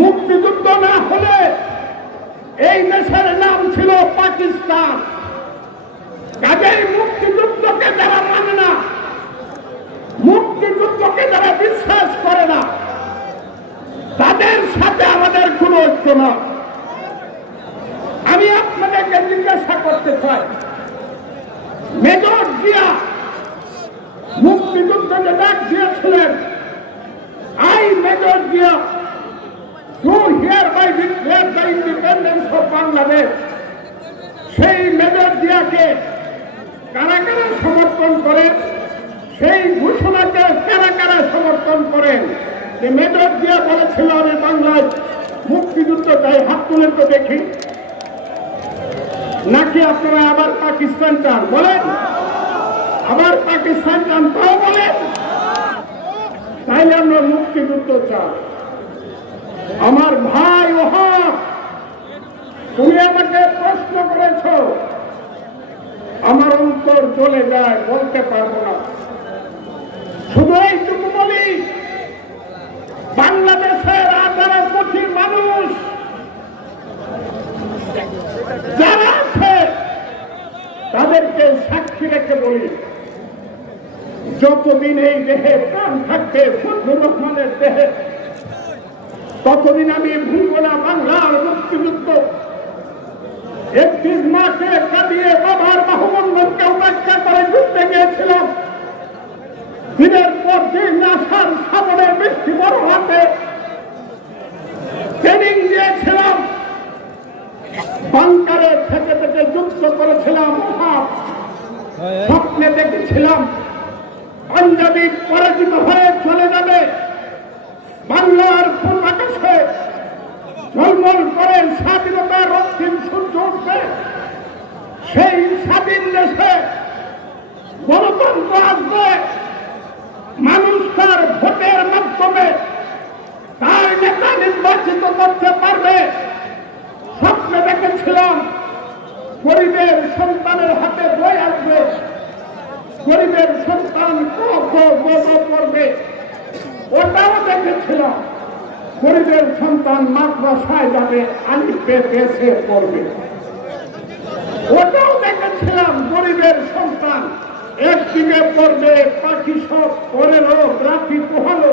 মুক্তিযুদ্ধ না হলে এই দেশের নাম ছিল পাকিস্তান। কাজেই মুক্তিযুদ্ধকে যারা মানে না, মুক্তিযুদ্ধকে যারা বিশ্বাস করে না, তাদের সাথে আমাদের কোনো ঐক্য না। আমি আপনাদেরকে জিজ্ঞাসা করতে চাই, মেজর জিয়া মুক্তিযুদ্ধে যে ডাক দিয়েছিলেন, I major Zia here by declare the independence of Bangladesh সেই মেজর জিয়াকে কারা কারা সমর্থন করে সেই ঘোষণাকে কারা কারা সমর্থন করেন? যে মেজর জিয়া বলেছিল, আমি বাংলায় মুক্তিযুদ্ধ চাই হাত তুলে তো দেখি। নাকি আপনারা আবার পাকিস্তান চান? বলেন। আবার পাকিস্তান চান, তাও বলেন। তাইলে আমরা মুক্তিযুদ্ধ চাই। আমার ভাই ওহা তুমি আমাকে প্রশ্ন করেছ। আমার অন্তর চলে যায়, বলতে পারব না। শুধু এইটুকু বলি, বাংলাদেশের আঠারো কোটি মানুষ যারা আছে, তাদেরকে সাক্ষী রেখে বলি, যতদিন এই দেহে প্রাণ থাকবে ফজলুর রহমানের দেহে ততদিন আমি ভুলব বাংলার মুক্তিযুদ্ধ। একত্রিশ মাসে কাটিয়ে বাবার বাহুবন্ধনকে উপেক্ষা করে যুদ্ধে গিয়েছিলাম। দিনের পর দিন আসার সামনে বৃষ্টি বড় হাতে। ট্রেনিং দিয়েছিলাম। বাংকারে থেকে থেকে যুদ্ধ করেছিলাম স্বপ্নে দেখেছিলাম। পাঞ্জাবি পরাজিত হয়ে চলে যাবে। বাংলার পূর্বাকাশে করতে পারবে? স্বপ্নে দেখেছিলাম গরিবের সন্তানের হাতে বই আসবে। গরিবের সন্তান ক খ গ ঘ পড়বে ওটাও দেখেছিলাম। গরিবের সন্তান মাদ্রাসায় যাবে, আলিফ বে পেছে পড়বে। ওটাও দেখেছিলাম গরিবের সন্তান। একদিকে পড়বে পাখি সব পরেলো রাখি পোহালো।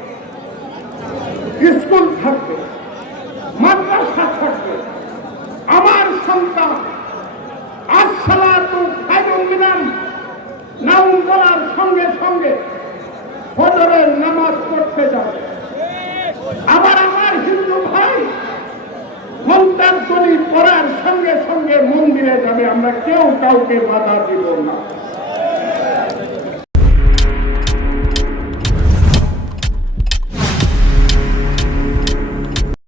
স্কুল থাকবে, মাদ্রাসা থাকবে, আমার সন্তান, আসসালাতু খায়রুম মিনান নাউম বলার সঙ্গে সঙ্গে ফজরের নামাজ পড়তে যাবে। আবার আমার হিন্দু ভাই মন্তান্তরি পড়ার সঙ্গে সঙ্গে মন্দিরে যাবে, আমরা কেউ কাউকে বাধা দিব না।